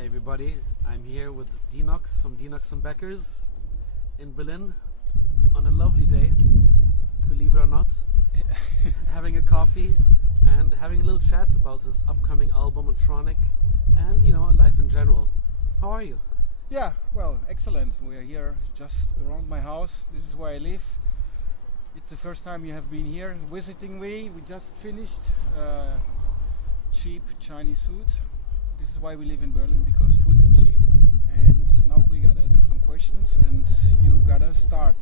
Hey everybody, I'm here with D-Nox from D-Nox Beckers in Berlin on a lovely day, believe it or not, having a coffee and having a little chat about his upcoming album on Tronic and, life in general. How are you? Yeah, well, excellent. We are here just around my house. This is where I live. It's the first time you have been here visiting me. We just finished cheap Chinese food. This is why we live in Berlin, because food is cheap. And now we gotta do some questions and you gotta start.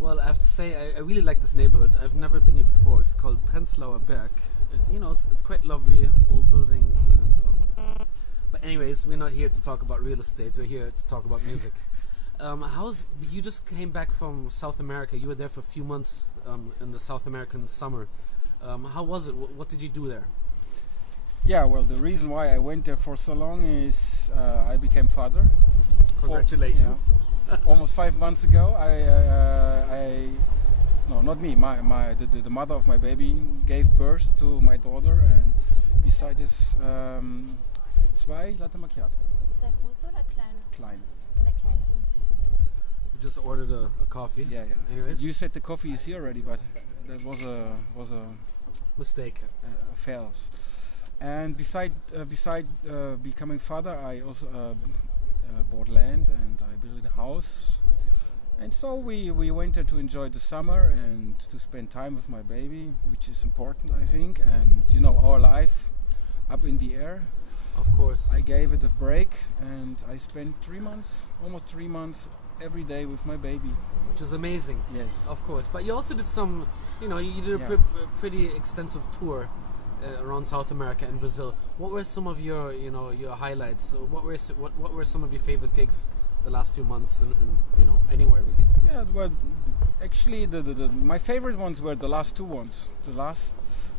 Well, I have to say, I really like this neighborhood. I've never been here before. It's called Prenzlauer Berg. It's quite lovely, old buildings. But anyways, we're not here to talk about real estate. We're here to talk about music. You just came back from South America. You were there for a few months in the South American summer. How was it? What did you do there? Yeah, well, the reason why I went there for so long is I became father. Congratulations. Almost 5 months ago, not me, the mother of my baby gave birth to my daughter, and besides zwei Latte Macchiato. Zwei große oder kleine? Kleine. Zwei kleine. You just ordered a coffee. Yeah. Anyways, you said the coffee is here already, but that was a mistake. A fail. And beside becoming father, I also bought land and I built a house. And so we went there to enjoy the summer and to spend time with my baby, which is important, I think. And our life up in the air. Of course. I gave it a break and I spent almost 3 months every day with my baby. Which is amazing. Yes. Of course. But you also did some, you did a pretty extensive tour around South America and Brazil. What were some of your highlights? What were some of your favorite gigs the last few months and anywhere really? Yeah, well, actually my favorite ones were the last two ones. The last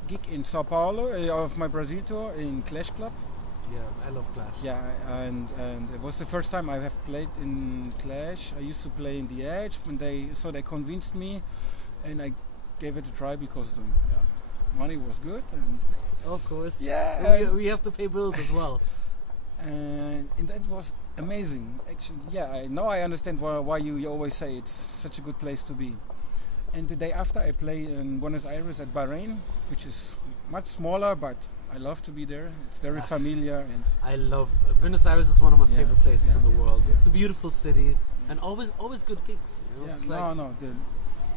gig in Sao Paulo of my Brazil tour in Clash Club. Yeah, I love Clash. Yeah, and it was the first time I have played in Clash. I used to play in the Edge, and they convinced me, and I gave it a try because the money was good. And of course. Yeah. We have to pay bills as well. And that was amazing. Actually, yeah. Now I understand why you always say it's such a good place to be. And the day after, I played in Buenos Aires at Bahrain, which is much smaller, but I love to be there. It's very familiar, and I love Buenos Aires. Is one of my favorite places in the world. It's a beautiful city and always good gigs.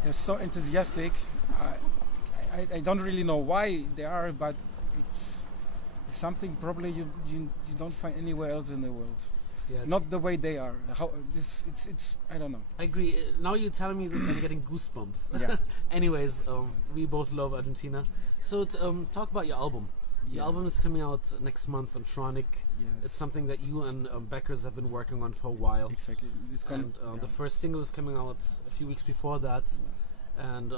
They're so enthusiastic. I don't really know why they are, but it's something probably you don't find anywhere else in the world. Yeah, not the way they are. It's I don't know. I agree. Now you're telling me this, I'm getting goosebumps. Yeah. Anyways, we both love Argentina. So talk about your album. Your album is coming out next month on Tronic. Yes. It's something that you and Beckers have been working on for a while. Exactly. The first single is coming out a few weeks before that. Yeah. And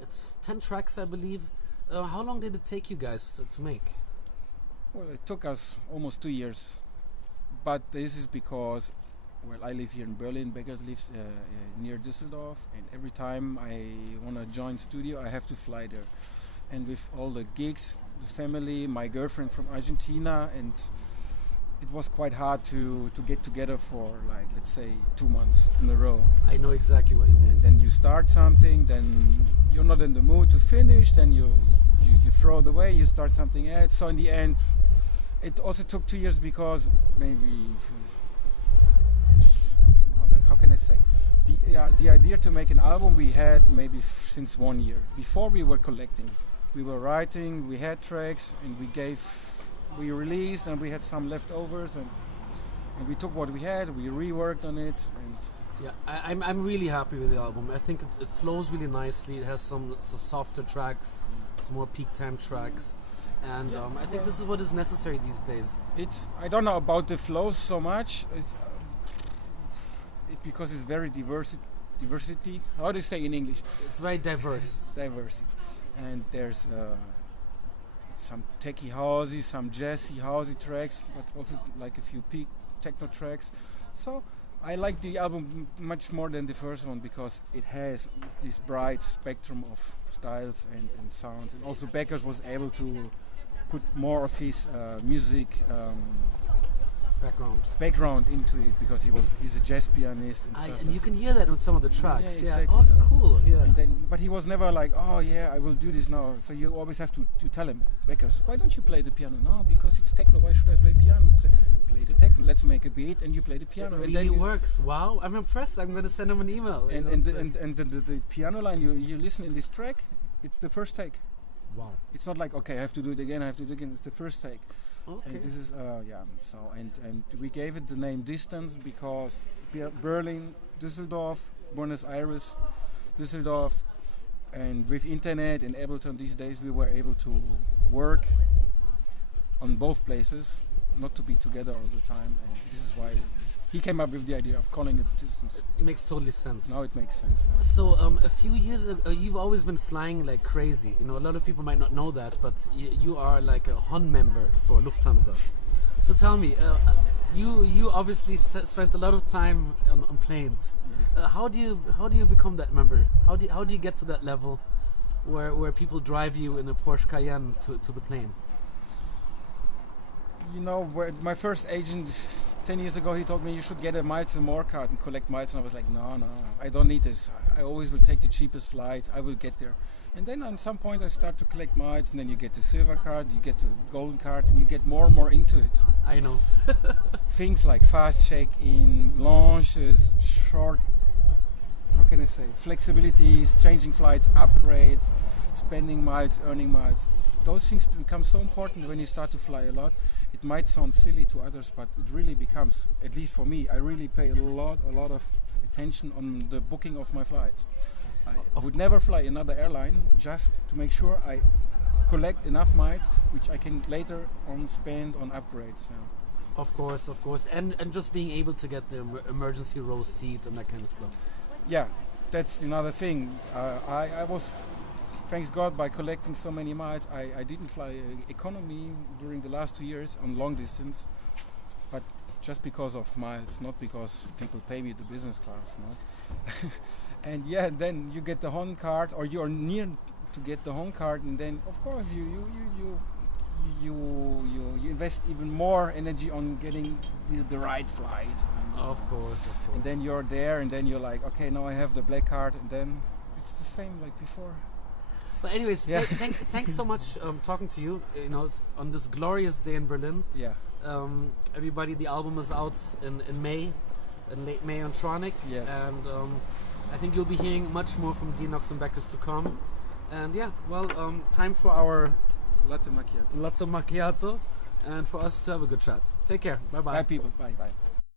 it's 10 tracks, I believe. How long did it take you guys to make? Well, it took us almost 2 years. But this is because, I live here in Berlin. Beckers lives near Düsseldorf. And every time I want to join studio, I have to fly there. And with all the gigs, the family, my girlfriend from Argentina, and it was quite hard to get together for, let's say, 2 months in a row. I know exactly what you mean. And then you start something, then you're not in the mood to finish, then you throw it away, you start something else. So in the end, it also took 2 years because how can I say? The idea to make an album we had maybe since 1 year. Before we were collecting. We were writing, we had tracks, and we released, and we had some leftovers, and we took what we had, we reworked on it. And yeah, I'm really happy with the album. I think it flows really nicely. It has some softer tracks, some more peak time tracks, and I think this is what is necessary these days. I don't know about the flow so much. Because it's very diversity. How do you say in English? It's very diverse. Diversity. And there's some techie housey, some jazzy housey tracks, but also like a few peak techno tracks. So I like the album much more than the first one because it has this bright spectrum of styles and sounds. And also Beckers was able to put more of his music background into it, because he's a jazz pianist and stuff. And you can hear that on some of the tracks. Yeah, exactly. Oh, cool. Yeah. And then, but he was never like, oh yeah, I will do this now. So you always have to tell him, Beckers, why don't you play the piano? No, because it's techno. Why should I play piano? I say, play the techno. Let's make a beat, and you play the piano. It and really then works. Wow, I'm impressed. I'm going to send him an email. And the piano line you listen in this track, it's the first take. Wow. It's not like, okay, I have to do it again. It's the first take. Okay. And this is So and we gave it the name Distance because Berlin, Düsseldorf, Buenos Aires, Düsseldorf, and with internet and Ableton these days, we were able to work on both places, not to be together all the time. And this is why he came up with the idea of calling it Distance. It makes totally sense. Now it makes sense. So a few years ago, you've always been flying like crazy. You know, a lot of people might not know that, but you are like a HON member for Lufthansa. So tell me, you obviously spent a lot of time on planes. Yeah. How do you become that member? How do you get to that level where people drive you in a Porsche Cayenne to the plane? You know, my first agent 10 years ago, he told me you should get a miles and more card and collect miles, and I was like, no, I don't need this. I always will take the cheapest flight. I will get there. And then at some point I start to collect miles, and then you get the silver card, you get the golden card, and you get more and more into it. I know. Things like fast check-in, launches, short, how can I say, flexibilities, changing flights, upgrades, spending miles, earning miles. Those things become so important when you start to fly a lot. It might sound silly to others, but it really becomes, at least for me, I really pay a lot of attention on the booking of my flights. I would never fly another airline just to make sure I collect enough miles which I can later on spend on upgrades. Yeah. Of course. And just being able to get the emergency row seat and that kind of stuff. Yeah, that's another thing. I was, thanks God, by collecting so many miles, I didn't fly economy during the last 2 years on long distance, but just because of miles, not because people pay me the business class. No? And yeah, then you get the HON card, or you're near to get the HON card, and then of course you invest even more energy on getting the right flight. Of course. And then you're there, and then you're like, okay, now I have the black card, and then it's the same like before. But anyways, Yeah. thanks so much talking to you. You know, it's on this glorious day in Berlin. Yeah. Everybody, the album is out in May, in late May on Tronic. Yes. And I think you'll be hearing much more from D-Nox Beckers to come. And yeah, well, time for our Latte macchiato. latte macchiato, and for us to have a good chat. Take care. Bye bye. Bye people. Bye.